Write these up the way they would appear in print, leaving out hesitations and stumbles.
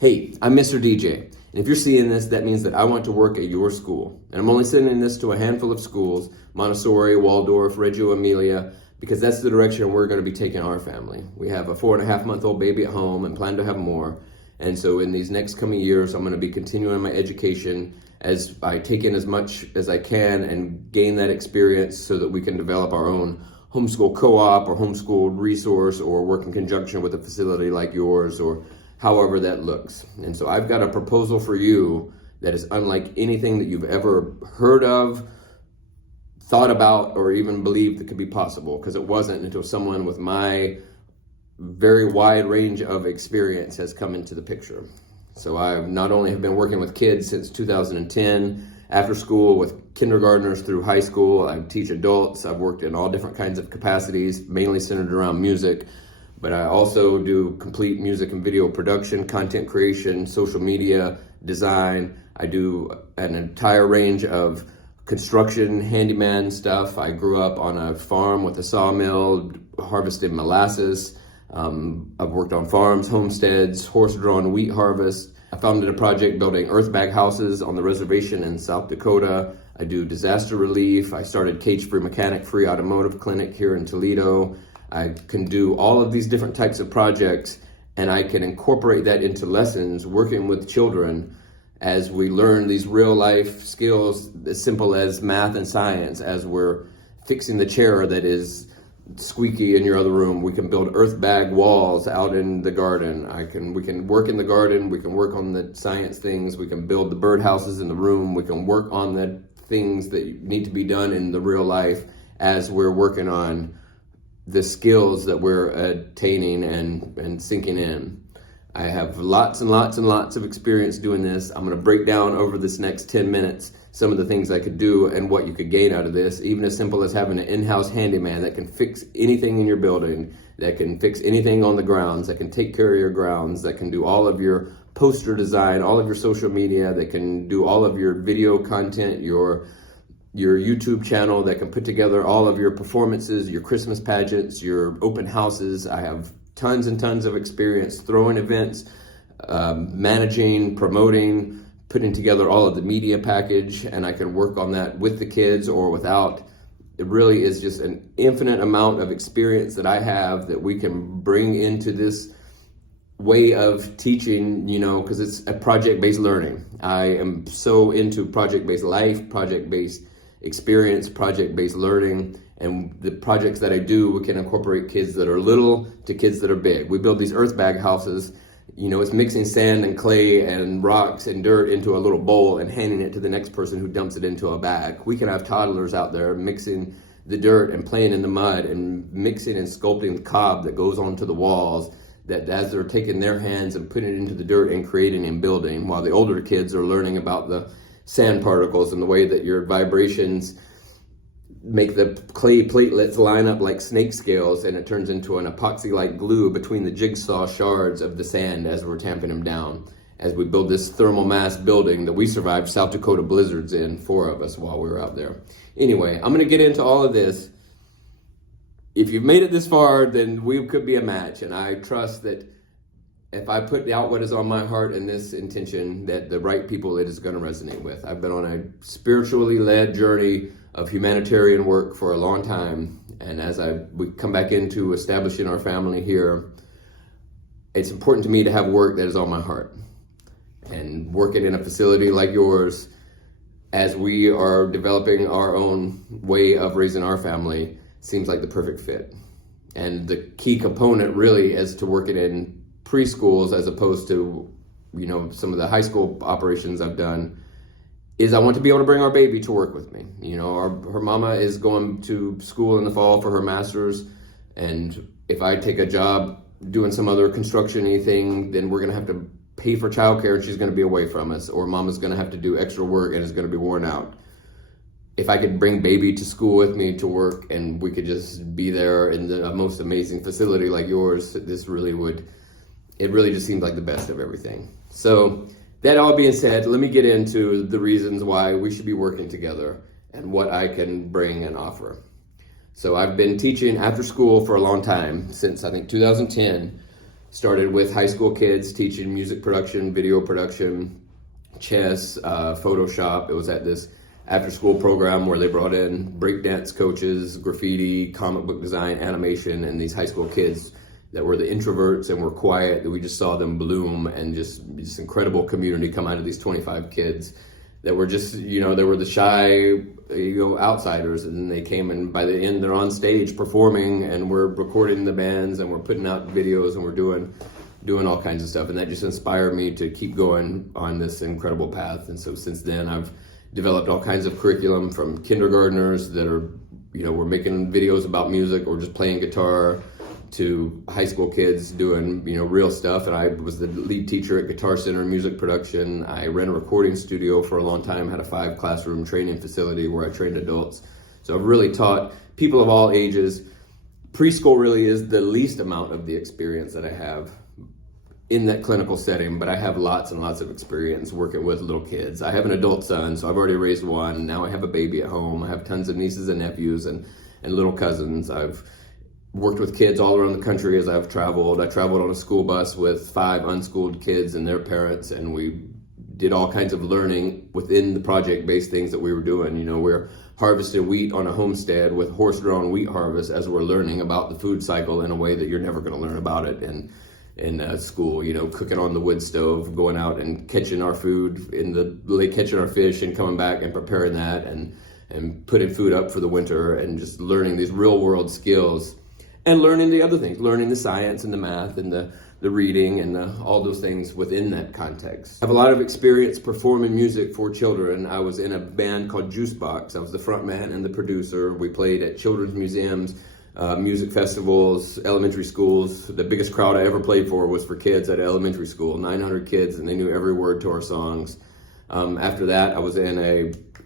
Hey, I'm Mr. DJ, and if you're seeing this, that means that I want to work at your school. And I'm only sending this to a handful of schools, Montessori, Waldorf, Reggio Emilia, because that's the direction we're going to be taking our family. We have a 4.5-month-old baby at home and plan to have more. And so in these next coming years, I'm going to be continuing my education as I take in as much as I can and gain that experience so that we can develop our own homeschool co-op or homeschool resource or work in conjunction with a facility like yours or however that looks. And so I've got a proposal for you that is unlike anything that you've ever heard of, thought about, or even believed that could be possible, because it wasn't until someone with my very wide range of experience has come into the picture. So I not only have been working with kids since 2010, after school with kindergartners through high school, I teach adults. I've worked in all different kinds of capacities, mainly centered around music. But I also do complete music and video production, content creation, social media, design. I do an entire range of construction, handyman stuff. I grew up on a farm with a sawmill, harvested molasses. I've worked on farms, homesteads, horse-drawn wheat harvest. I founded a project building earthbag houses on the reservation in South Dakota. I do disaster relief. I started cage-free, mechanic-free automotive clinic here in Toledo. I can do all of these different types of projects, and I can incorporate that into lessons working with children as we learn these real life skills as simple as math and science. As we're fixing the chair that is squeaky in your other room, we can build earth bag walls out in the garden. We can work in the garden, we can work on the science things, we can build the birdhouses in the room, we can work on the things that need to be done in the real life as we're working on the skills that we're attaining and sinking in. I have lots and lots and lots of experience doing this. I'm going to break down over this next 10 minutes some of the things I could do and what you could gain out of this, even as simple as having an in-house handyman that can fix anything in your building, that can fix anything on the grounds, that can take care of your grounds, that can do all of your poster design, all of your social media, that can do all of your video content, your YouTube channel, that can put together all of your performances, your Christmas pageants, your open houses. I have tons and tons of experience throwing events, managing, promoting, putting together all of the media package, and I can work on that with the kids or without. It really is just an infinite amount of experience that I have that we can bring into this way of teaching, because it's a project-based learning. I am so into project-based life, project-based experience, project-based learning, and the projects that I do, we can incorporate kids that are little to kids that are big. We build these earth bag houses. It's mixing sand and clay and rocks and dirt into a little bowl and handing it to the next person who dumps it into a bag. We can have toddlers out there mixing the dirt and playing in the mud and mixing and sculpting the cob that goes onto the walls, that as they're taking their hands and putting it into the dirt and creating and building, while the older kids are learning about the sand particles and the way that your vibrations make the clay platelets line up like snake scales, and it turns into an epoxy-like glue between the jigsaw shards of the sand as we're tamping them down, as we build this thermal mass building that we survived South Dakota blizzards in, 4 of us, while we were out there. Anyway, I'm going to get into all of this. If you've made it this far, then we could be a match, and I trust that if I put out what is on my heart in this intention, that the right people it is going to resonate with. I've been on a spiritually led journey of humanitarian work for a long time, and as we come back into establishing our family here, it's important to me to have work that is on my heart. And working in a facility like yours, as we are developing our own way of raising our family, seems like the perfect fit. And the key component really is to work it in preschools as opposed to, some of the high school operations I've done, is I want to be able to bring our baby to work with me. Her mama is going to school in the fall for her master's, and if I take a job doing some other construction-y thing, then we're gonna have to pay for childcare and she's gonna be away from us, or mama's gonna have to do extra work and is gonna be worn out. If I could bring baby to school with me to work and we could just be there in the most amazing facility like yours, it really just seems like the best of everything. So that all being said, let me get into the reasons why we should be working together and what I can bring and offer. So I've been teaching after school for a long time, since I think 2010. Started with high school kids teaching music production, video production, chess, Photoshop. It was at this after-school program where they brought in breakdance coaches, graffiti, comic book design, animation, and these high school kids that were the introverts and were quiet, that we just saw them bloom, and just incredible community come out of these 25 kids that were just, they were the shy, outsiders, and they came, and by the end they're on stage performing, and we're recording the bands, and we're putting out videos, and we're doing all kinds of stuff, and that just inspired me to keep going on this incredible path. And so since then I've developed all kinds of curriculum, from kindergartners that are, we're making videos about music or just playing guitar, to high school kids doing, real stuff. And I was the lead teacher at Guitar Center Music Production. I ran a recording studio for a long time, had a 5-classroom training facility where I trained adults. So I've really taught people of all ages. Preschool really is the least amount of the experience that I have in that clinical setting, but I have lots and lots of experience working with little kids. I have an adult son, so I've already raised one. Now I have a baby at home. I have tons of nieces and nephews and little cousins. I've worked with kids all around the country as I've traveled. I traveled on a school bus with 5 unschooled kids and their parents, and we did all kinds of learning within the project-based things that we were doing. We're harvesting wheat on a homestead with horse-drawn wheat harvest as we're learning about the food cycle in a way that you're never going to learn about it in school. Cooking on the wood stove, going out and catching our food in the lake, catching our fish and coming back and preparing that and putting food up for the winter, and just learning these real-world skills. And learning the other things, learning the science and the math and the reading and all those things within that context. I have a lot of experience performing music for children. I was in a band called Juicebox. I was the front man and the producer. We played at children's museums, music festivals, elementary schools. The biggest crowd I ever played for was for kids at elementary school, 900 kids, and they knew every word to our songs. After that, I was in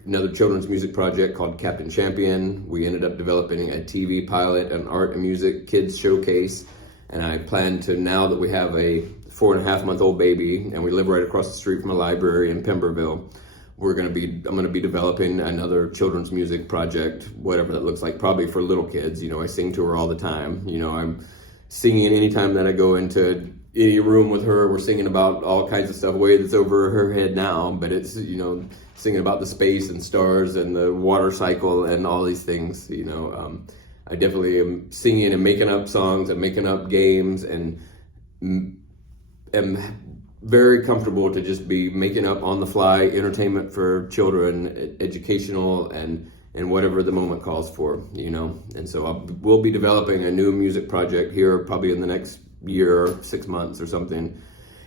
another children's music project called Captain Champion. We ended up developing a TV pilot, an art and music kids showcase, and I plan to, now that we have a 4.5-month-old baby and we live right across the street from a library in Pemberville, I'm going to be developing another children's music project, whatever that looks like, probably for little kids. I sing to her all the time. I'm singing anytime that I go into any room with her. We're singing about all kinds of stuff, way that's over her head now, but it's, singing about the space and stars and the water cycle and all these things. I definitely am singing and making up songs and making up games, and am very comfortable to just be making up on the fly entertainment for children, educational and whatever the moment calls for, And so we'll be developing a new music project here probably in the next year, 6 months or something.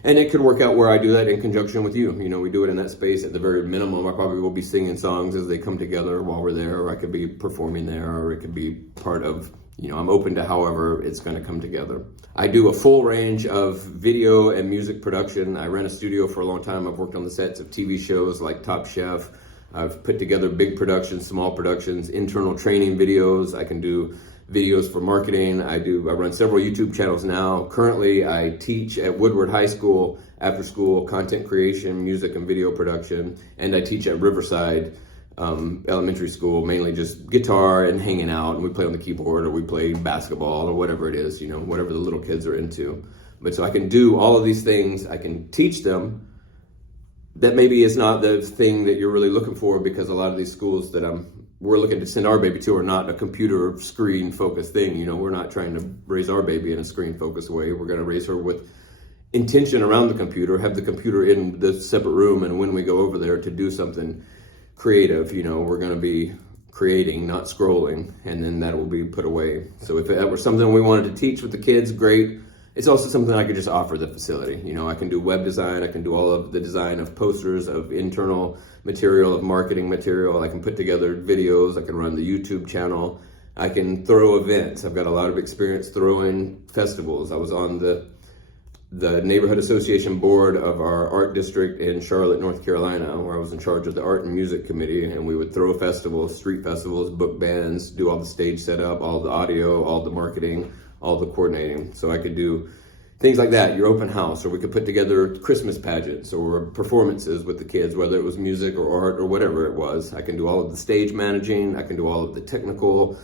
And it could work out where I do that in conjunction with you. We do it in that space. At the very minimum, I probably will be singing songs as they come together while we're there, or I could be performing there, or it could be part of, I'm open to however it's going to come together. I do a full range of video and music production. I ran a studio for a long time. I've worked on the sets of TV shows like Top Chef. I've put together big productions, small productions, internal training videos. I can do videos for marketing. I run several YouTube channels now. Currently, I teach at Woodward High School after school content creation, music and video production, and I teach at Riverside Elementary School, mainly just guitar and hanging out, and we play on the keyboard or we play basketball or whatever it is, whatever the little kids are into. But so I can do all of these things. I can teach them. That maybe is not the thing that you're really looking for, because a lot of these schools that we're looking to send our baby to are not a computer screen focused thing. We're not trying to raise our baby in a screen focused way. We're going to raise her with intention around the computer, have the computer in the separate room, and when we go over there to do something creative, we're going to be creating, not scrolling, and then that will be put away. So if that were something we wanted to teach with the kids, great. It's also something I could just offer the facility. I can do web design. I can do all of the design of posters, of internal material, of marketing material. I can put together videos. I can run the YouTube channel. I can throw events. I've got a lot of experience throwing festivals. I was on the neighborhood association board of our art district in Charlotte, North Carolina, where I was in charge of the art and music committee, and we would throw festivals, street festivals, book bands, do all the stage setup, all the audio, all the marketing, all the coordinating. So I could do things like that, your open house, or we could put together Christmas pageants or performances with the kids, whether it was music or art or whatever it was. I can do all of the stage managing. I can do all of the technical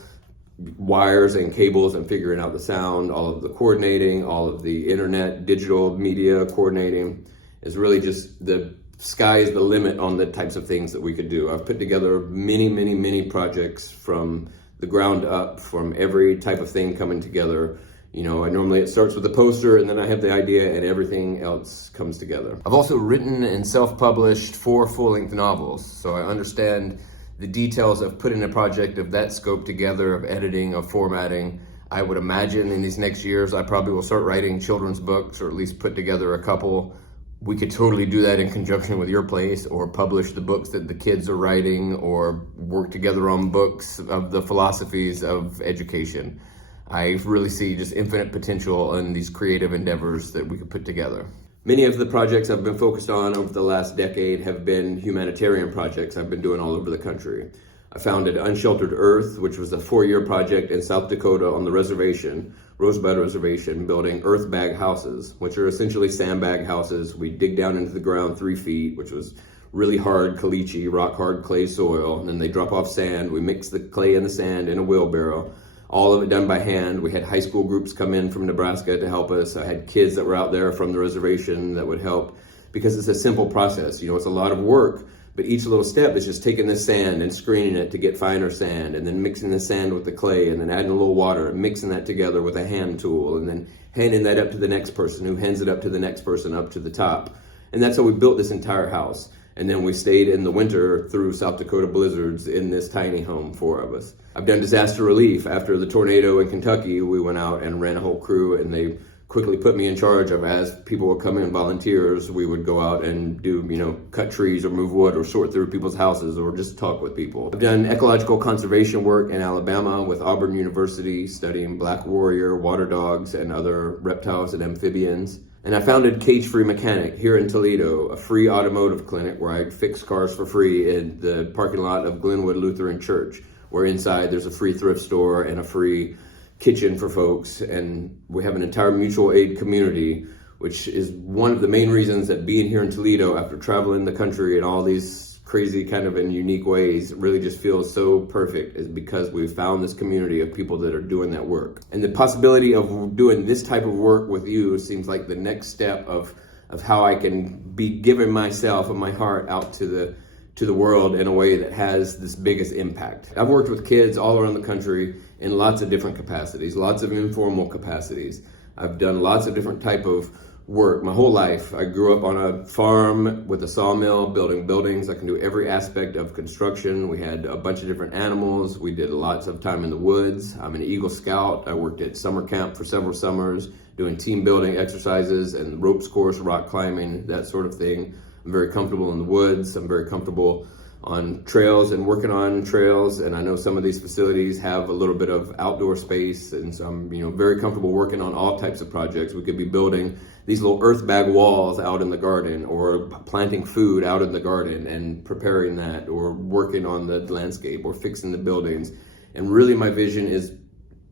wires and cables and figuring out the sound, all of the coordinating, all of the internet, digital media coordinating. Is really just the sky is the limit on the types of things that we could do. I've put together many projects from the ground up, from every type of thing coming together. It starts with a poster, and then I have the idea, and everything else comes together. I've also written and self-published 4 full-length novels, so I understand the details of putting a project of that scope together, of editing, of formatting. I would imagine in these next years, I probably will start writing children's books, or at least put together a couple. We could totally do that in conjunction with your place, or publish the books that the kids are writing, or work together on books of the philosophies of education. I really see just infinite potential in these creative endeavors that we could put together. Many of the projects I've been focused on over the last decade have been humanitarian projects I've been doing all over the country. I founded Unsheltered Earth, which was a 4-year project in South Dakota on the reservation, Rosebud Reservation, building earth bag houses, which are essentially sandbag houses. We dig down into the ground 3 feet, which was really hard caliche, rock hard clay soil, and then they drop off sand. We mix the clay and the sand in a wheelbarrow. All of it done by hand. We had high school groups come in from Nebraska to help us. I had kids that were out there from the reservation that would help, because it's a simple process. It's a lot of work, but each little step is just taking the sand and screening it to get finer sand, and then mixing the sand with the clay, and then adding a little water and mixing that together with a hand tool, and then handing that up to the next person, who hands it up to the next person up to the top. And that's how we built this entire house. And then we stayed in the winter through South Dakota blizzards in this tiny home, 4 of us. I've done disaster relief. After the tornado in Kentucky, we went out and ran a whole crew, and they quickly put me in charge of, as people would come in, volunteers, we would go out and do, cut trees or move wood or sort through people's houses or just talk with people. I've done ecological conservation work in Alabama with Auburn University, studying black warrior, water dogs, and other reptiles and amphibians. And I founded Cage Free Mechanic here in Toledo, a free automotive clinic where I fix cars for free in the parking lot of Glenwood Lutheran Church, where inside there's a free thrift store and a free kitchen for folks. And we have an entire mutual aid community, which is one of the main reasons that being here in Toledo after traveling the country in all these crazy kind of in unique ways really just feels so perfect, is because we've found this community of people that are doing that work. And the possibility of doing this type of work with you seems like the next step of how I can be giving myself and my heart out to the world in a way that has this biggest impact. I've worked with kids all around the country in lots of different capacities, lots of informal capacities. I've done lots of different type of work my whole life. I grew up on a farm with a sawmill, building buildings. I can do every aspect of construction. We had a bunch of different animals. We did lots of time in the woods. I'm an Eagle Scout. I worked at summer camp for several summers, doing team building exercises and ropes course, rock climbing, that sort of thing. I'm very comfortable in the woods. I'm very comfortable on trails and working on trails, and I know some of these facilities have a little bit of outdoor space, and so I'm very comfortable working on all types of projects. We could be building these little earth bag walls out in the garden, or planting food out in the garden and preparing that, or working on the landscape or fixing the buildings. And really my vision is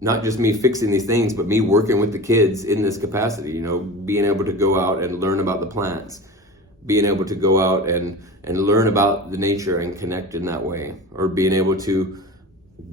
not just me fixing these things, but me working with the kids in this capacity, being able to go out and learn about the plants, being able to go out and learn about the nature and connect in that way, or being able to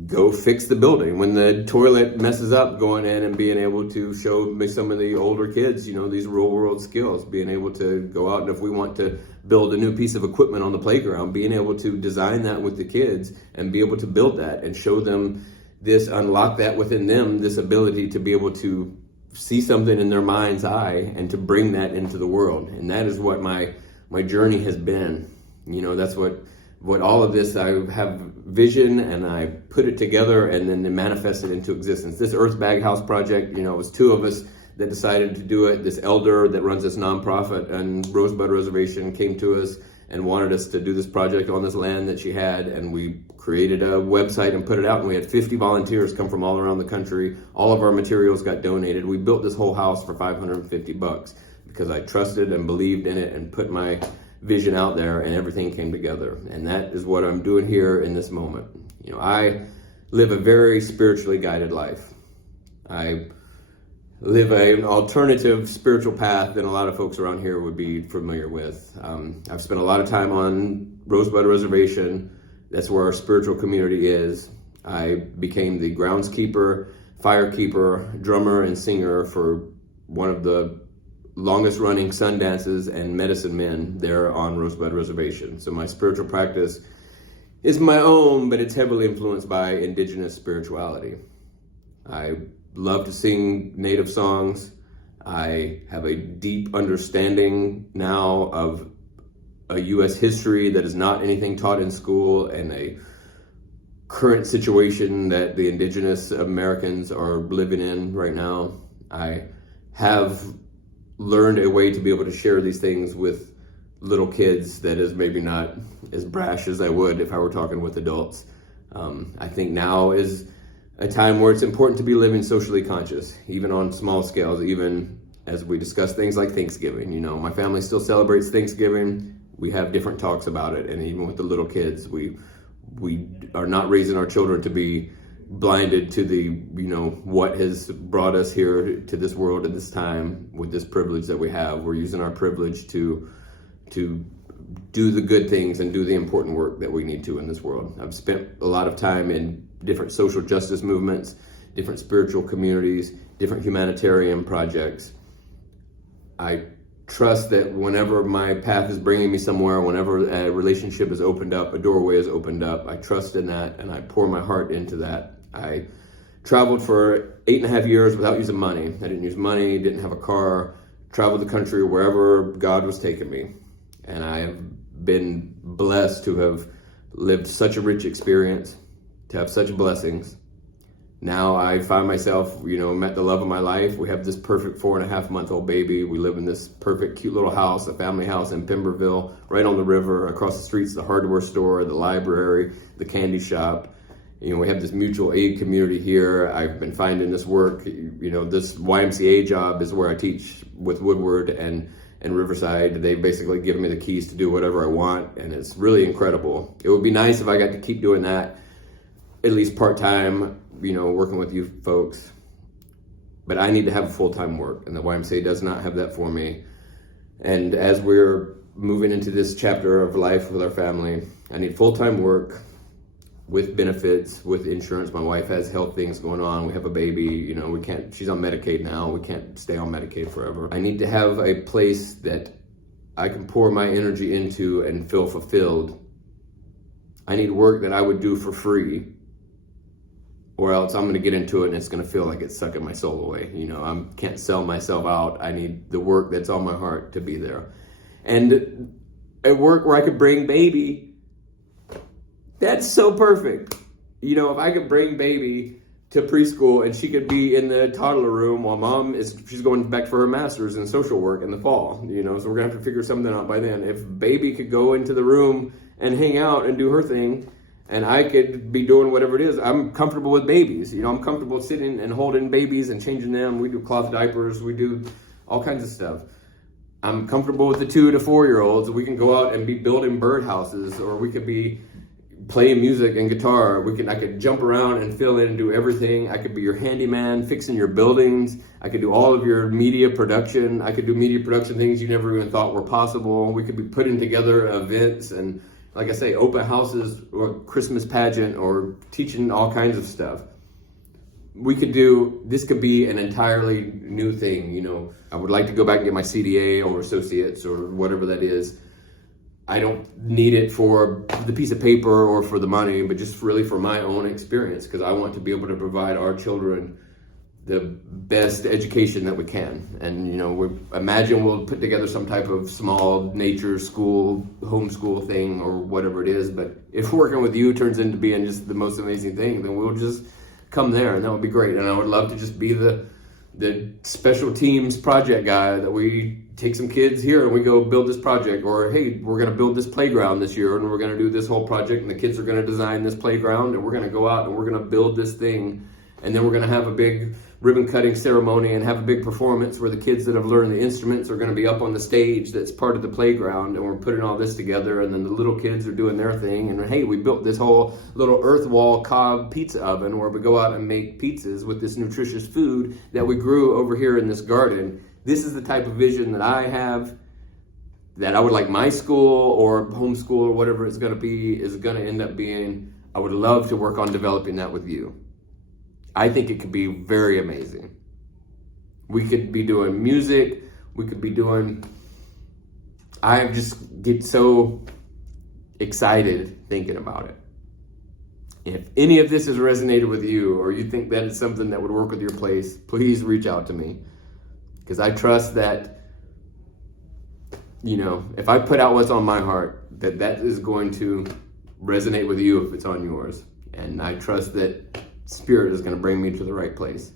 go fix the building when the toilet messes up, going in and being able to show some of the older kids, these real world skills, being able to go out, and if we want to build a new piece of equipment on the playground, being able to design that with the kids and be able to build that and show them this, unlock that within them, this ability to be able to see something in their mind's eye and to bring that into the world. And that is what my journey has been. That's what all of this, I have vision and I put it together and then it manifested into existence. This Earth Bag House project, it was 2 of us that decided to do it. This elder that runs this nonprofit and Rosebud Reservation came to us and wanted us to do this project on this land that she had, and we created a website and put it out, and we had 50 volunteers come from all around the country. All of our materials got donated. We built this whole house for $550 because I trusted and believed in it and put my vision out there, and everything came together. And that is what I'm doing here in this moment. I live a very spiritually guided life. I live an alternative spiritual path than a lot of folks around here would be familiar with. I've spent a lot of time on Rosebud Reservation. That's where our spiritual community is. I became the groundskeeper, firekeeper, drummer, and singer for one of the longest running sun dances and medicine men there on Rosebud Reservation. So my spiritual practice is my own, but it's heavily influenced by indigenous spirituality. I love to sing native songs. I have a deep understanding now of a U.S. history that is not anything taught in school, and a current situation that the indigenous Americans are living in right now. I have learned a way to be able to share these things with little kids that is maybe not as brash as I would if I were talking with adults. I think now is a time where it's important to be living socially conscious, even on small scales, even as we discuss things like Thanksgiving. You know, my family still celebrates Thanksgiving. We have different talks about it, and even with the little kids, we are not raising our children to be blinded to the, what has brought us here to this world at this time with this privilege that we have. We're using our privilege to do the good things and do the important work that we need to in this world. I've spent a lot of time in different social justice movements, different spiritual communities, different humanitarian projects. I trust that whenever my path is bringing me somewhere, whenever a relationship is opened up, a doorway is opened up, I trust in that and I pour my heart into that. I traveled for 8.5 years without using money. I didn't use money, didn't have a car, traveled the country wherever God was taking me. And I have been blessed to have lived such a rich experience, to have such blessings. Now I find myself, met the love of my life. We have this perfect 4.5-month-old baby. We live in this perfect, cute little house, a family house in Pemberville, right on the river. Across the street's the hardware store, the library, the candy shop. We have this mutual aid community here. I've been finding this work. This YMCA job is where I teach with Woodward and Riverside. They basically give me the keys to do whatever I want, and it's really incredible. It would be nice if I got to keep doing that, at least part-time, working with you folks. But I need to have a full-time work, and the YMCA does not have that for me. And as we're moving into this chapter of life with our family, I need full-time work with benefits, with insurance. My wife has health things going on. We have a baby, she's on Medicaid now. We can't stay on Medicaid forever. I need to have a place that I can pour my energy into and feel fulfilled. I need work that I would do for free, or else I'm going to get into it and it's going to feel like it's sucking my soul away. I can't sell myself out. I need the work that's on my heart to be there. And a work where I could bring baby, that's so perfect. If I could bring baby to preschool and she could be in the toddler room while she's going back for her master's in social work in the fall, so we're going to have to figure something out by then. If baby could go into the room and hang out and do her thing, and I could be doing whatever it is. I'm comfortable with babies. I'm comfortable sitting and holding babies and changing them. We do cloth diapers. We do all kinds of stuff. I'm comfortable with the 2 to 4-year-olds. We can go out and be building birdhouses, or we could be playing music and guitar. I could jump around and fill in and do everything. I could be your handyman, fixing your buildings. I could do all of your media production. I could do media production things you never even thought were possible. We could be putting together events and, like I say, open houses or Christmas pageant or teaching all kinds of stuff. This could be an entirely new thing. I would like to go back and get my CDA or associates or whatever that is. I don't need it for the piece of paper or for the money, but just really for my own experience, because I want to be able to provide our children the best education that we can. And, we imagine we'll put together some type of small nature school, homeschool thing or whatever it is. But if working with you turns into being just the most amazing thing, then we'll just come there, and that would be great. And I would love to just be the special teams project guy, that we take some kids here and we go build this project, or hey, we're going to build this playground this year and we're going to do this whole project, and the kids are going to design this playground, and we're going to go out and we're going to build this thing, and then we're going to have a big ribbon cutting ceremony and have a big performance where the kids that have learned the instruments are going to be up on the stage that's part of the playground, and we're putting all this together, and then the little kids are doing their thing, and hey, we built this whole little earth wall cob pizza oven where we go out and make pizzas with this nutritious food that we grew over here in this garden. This is the type of vision that I have, that I would like my school or homeschool or whatever it's going to be is going to end up being I would love to work on developing that with you. I think it could be very amazing. We could be doing music. We could be doing... I just get so excited thinking about it. If any of this has resonated with you, or you think that is something that would work with your place, please reach out to me. Because I trust that, if I put out what's on my heart, that is going to resonate with you if it's on yours. And I trust that Spirit is going to bring me to the right place.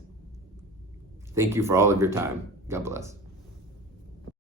Thank you for all of your time. God bless.